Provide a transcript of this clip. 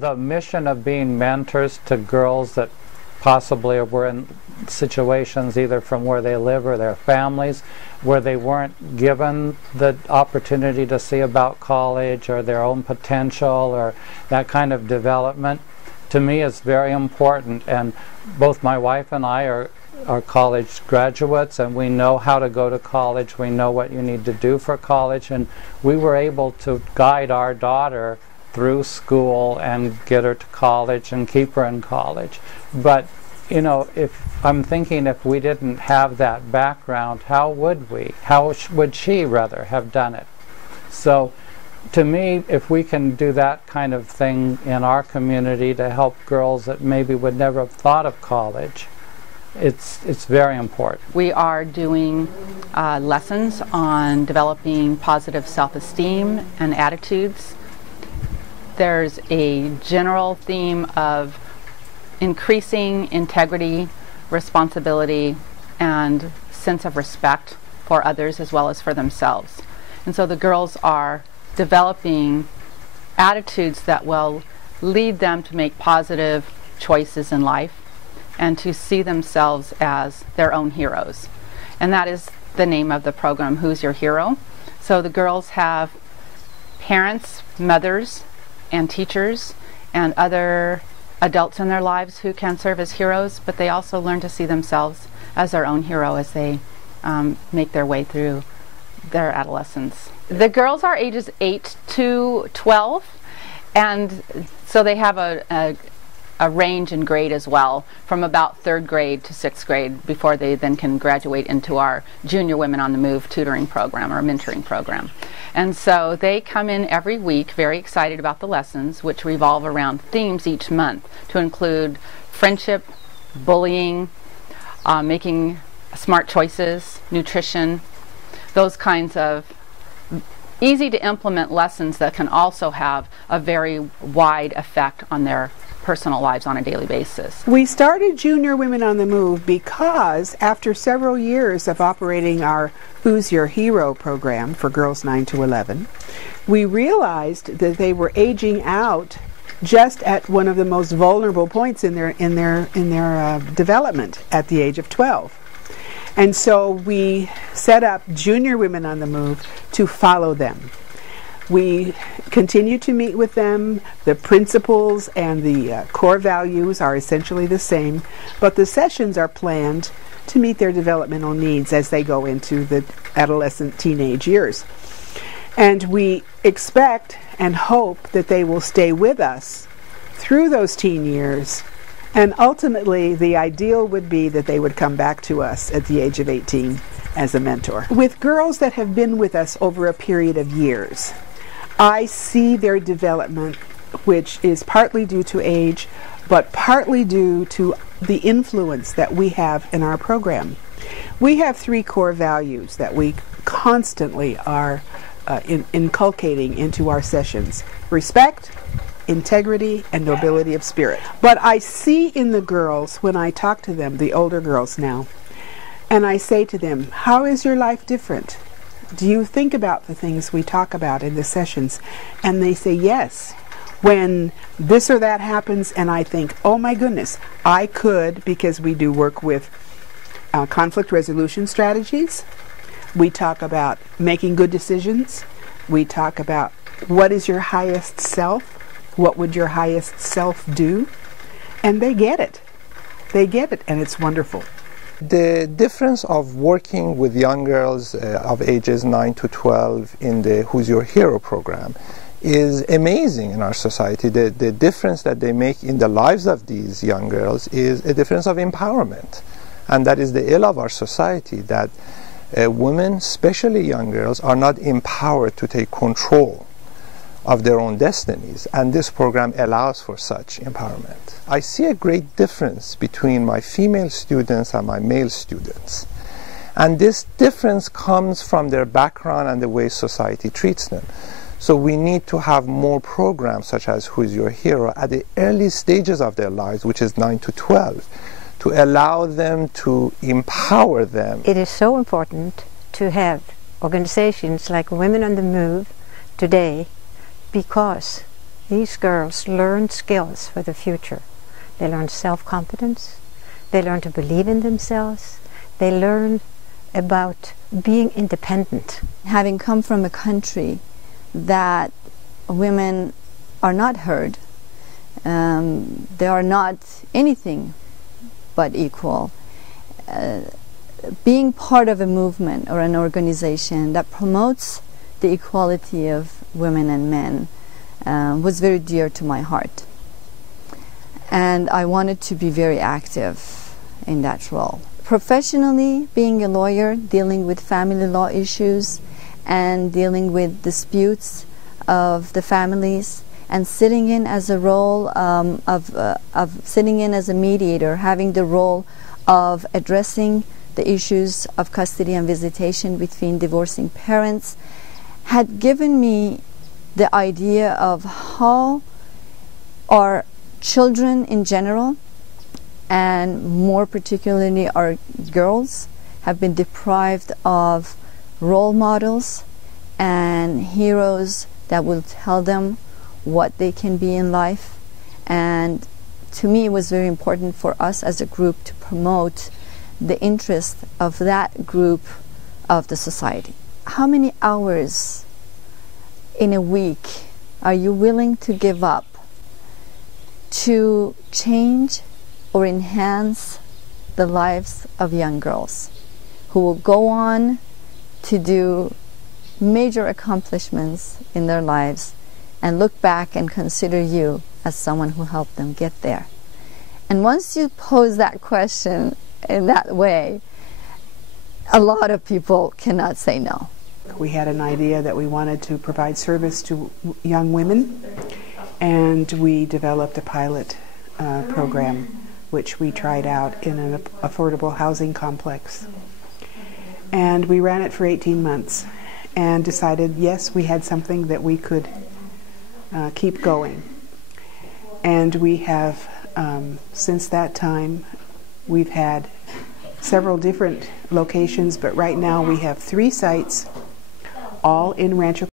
The mission of being mentors to girls that possibly were in situations either from where they live or their families where they weren't given the opportunity to see about college or their own potential or that kind of development, to me is very important. And both my wife and I are college graduates, and we know how to go to college. We know what you need to do for college, and we were able to guide our daughter through school and get her to college and keep her in college. But you know, if I'm thinking if we didn't have that background, how would we? How would she rather have done it? So to me, if we can do that kind of thing in our community to help girls that maybe would never have thought of college, it's very important. We are doing lessons on developing positive self-esteem and attitudes. There's a general theme of increasing integrity, responsibility, and sense of respect for others as well as for themselves. And so the girls are developing attitudes that will lead them to make positive choices in life and to see themselves as their own heroes. And that is the name of the program, Who's Your Hero? So the girls have parents, mothers, and teachers, and other adults in their lives who can serve as heroes, but they also learn to see themselves as their own hero as they make their way through their adolescence. The girls are ages 8 to 12, and so they have a range in grade as well, from about 3rd grade to 6th grade before they then can graduate into our Junior Women on the Move tutoring program or mentoring program. And so they come in every week very excited about the lessons, which revolve around themes each month to include friendship, bullying, making smart choices, nutrition, those kinds of easy to implement lessons that can also have a very wide effect on their personal lives on a daily basis. We started Junior Women on the Move because after several years of operating our Who's Your Hero program for girls 9 to 11, we realized that they were aging out just at one of the most vulnerable points in their development at the age of 12. And so we set up Junior Women on the Move to follow them. We continue to meet with them. The principles and the core values are essentially the same, but the sessions are planned to meet their developmental needs as they go into the adolescent teenage years. And we expect and hope that they will stay with us through those teen years, and ultimately the ideal would be that they would come back to us at the age of 18 as a mentor. With girls that have been with us over a period of years, I see their development, which is partly due to age, but partly due to the influence that we have in our program. We have 3 core values that we constantly are inculcating into our sessions: respect, integrity, and nobility of spirit. But I see in the girls, when I talk to them, the older girls now, and I say to them, how is your life different? Do you think about the things we talk about in the sessions? And they say yes. When this or that happens and I think, oh my goodness, I could, because we do work with conflict resolution strategies. We talk about making good decisions. We talk about what is your highest self? What would your highest self do? And they get it. They get it, and it's wonderful. The difference of working with young girls of ages 9 to 12 in the Who's Your Hero program is amazing in our society. The difference that they make in the lives of these young girls is a difference of empowerment. And that is the ill of our society, that women, especially young girls, are not empowered to take control of their own destinies, and this program allows for such empowerment. I see a great difference between my female students and my male students, and this difference comes from their background and the way society treats them. So we need to have more programs such as Who's Your Hero at the early stages of their lives, which is 9 to 12, to allow them to empower them. It is so important to have organizations like Women on the Move today, because these girls learn skills for the future. They learn self-confidence, they learn to believe in themselves, they learn about being independent. Having come from a country that women are not heard, they are not anything but equal, being part of a movement or an organization that promotes the equality of women and men was very dear to my heart. And I wanted to be very active in that role. Professionally, being a lawyer, dealing with family law issues and dealing with disputes of the families, and sitting in as a role of sitting in as a mediator, having the role of addressing the issues of custody and visitation between divorcing parents, had given me the idea of how our children in general, and more particularly our girls, have been deprived of role models and heroes that will tell them what they can be in life. And to me, it was very important for us as a group to promote the interest of that group of the society. How many hours in a week are you willing to give up to change or enhance the lives of young girls who will go on to do major accomplishments in their lives and look back and consider you as someone who helped them get there? And once you pose that question in that way, a lot of people cannot say no. We had an idea that we wanted to provide service to young women, and we developed a pilot program which we tried out in an affordable housing complex. And we ran it for 18 months and decided, yes, we had something that we could keep going. And we have, since that time, we've had several different locations, but right now we have 3 sites, all in Rancho